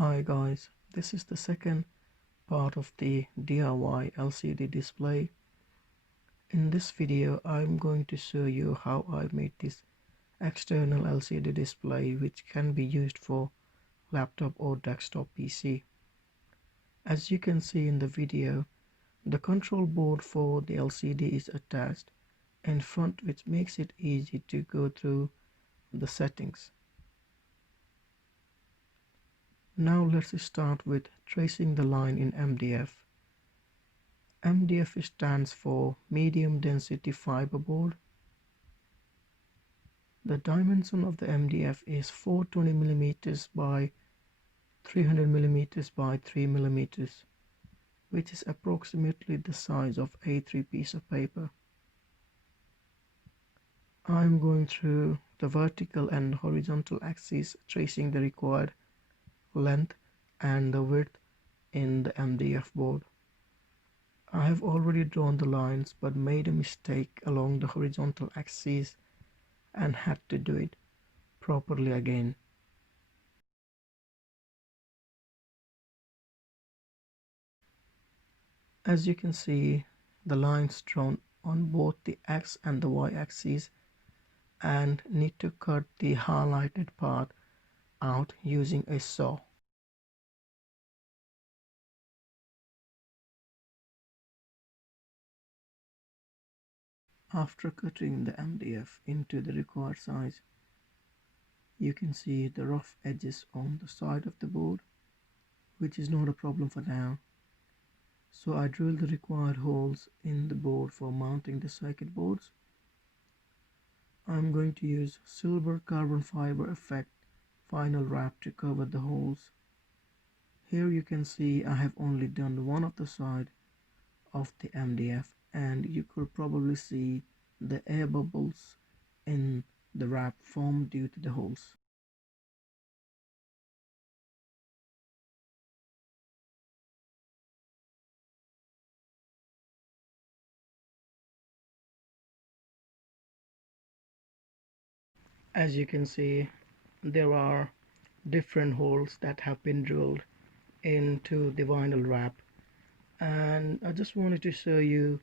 Hi guys, this is the second part of the DIY LCD display. In this video I'm going to show you how I made this external LCD display which can be used for laptop or desktop PC. As you can see in the video, the control board for the LCD is attached in front, which makes it easy to go through the settings. Now let's start with tracing the line in MDF. MDF stands for medium density fiber board. The dimension of the MDF is 420mm by 300mm by 3mm, which is approximately the size of A3 piece of paper. I'm going through the vertical and horizontal axes, tracing the required length and the width in the MDF board. I have already drawn the lines but made a mistake along the horizontal axis and had to do it properly again. As you can see, the lines drawn on both the X and the Y axis, and need to cut the highlighted part out using a saw. After cutting the MDF into the required size, you can see the rough edges on the side of the board, which is not a problem for now. So I drilled the required holes in the board for mounting the circuit boards. I'm going to use silver carbon fiber effect vinyl wrap to cover the holes. Here you can see I have only done one of the side of the MDF, and you could probably see the air bubbles in the wrap formed due to the holes. As you can see, there are different holes that have been drilled into the vinyl wrap, and I just wanted to show you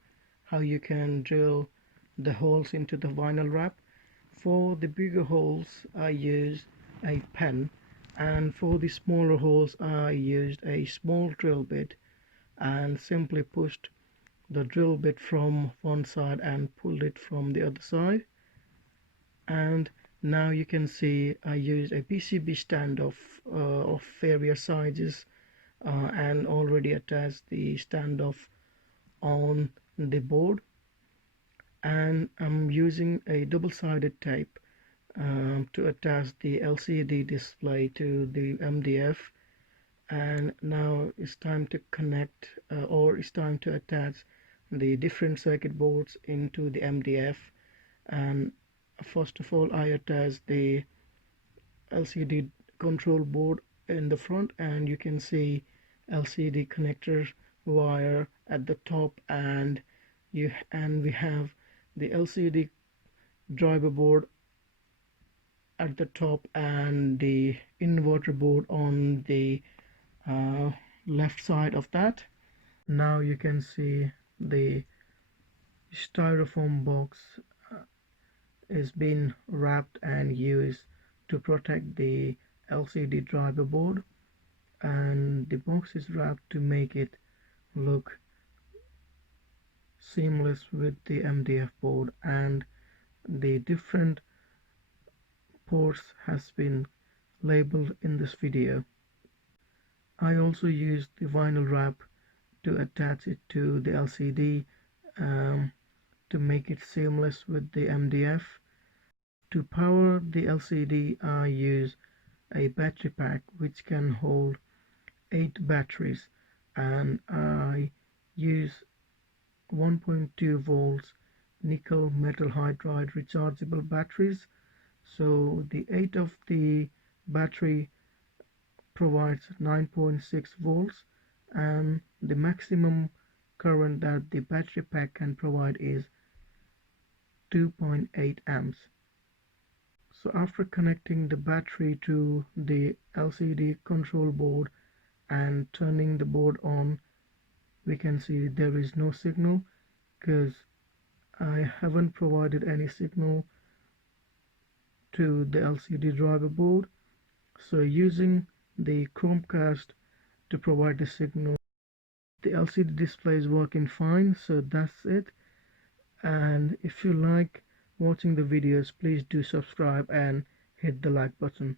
how you can drill the holes into the vinyl wrap. For the bigger holes I used a pen, and for the smaller holes I used a small drill bit and simply pushed the drill bit from one side and pulled it from the other side. And now you can see I used a PCB stand of various sizes and already attached the standoff on the board, and I'm using a double-sided tape to attach the LCD display to the MDF. And now it's time to connect or it's time to attach the different circuit boards into the MDF. And first of all, I attach the LCD control board in the front, and you can see LCD connector wire at the top, and we have the LCD driver board at the top and the inverter board on the left side of that. Now you can see the styrofoam box is being wrapped and used to protect the LCD driver board, and the box is wrapped to make it look seamless with the MDF board, and the different ports has been labeled in this video. I also used the vinyl wrap to attach it to the LCD to make it seamless with the MDF. To power the LCD, I use a battery pack which can hold 8 batteries, and I use 1.2 volts nickel metal hydride rechargeable batteries. So the 8 of the battery provides 9.6 volts, and the maximum current that the battery pack can provide is 2.8 amps. So after connecting the battery to the LCD control board and turning the board on, we can see there is no signal because I haven't provided any signal to the LCD driver board. So using the Chromecast to provide the signal, the LCD display is working fine. So that's it. And if you like watching the videos, please do subscribe and hit the like button.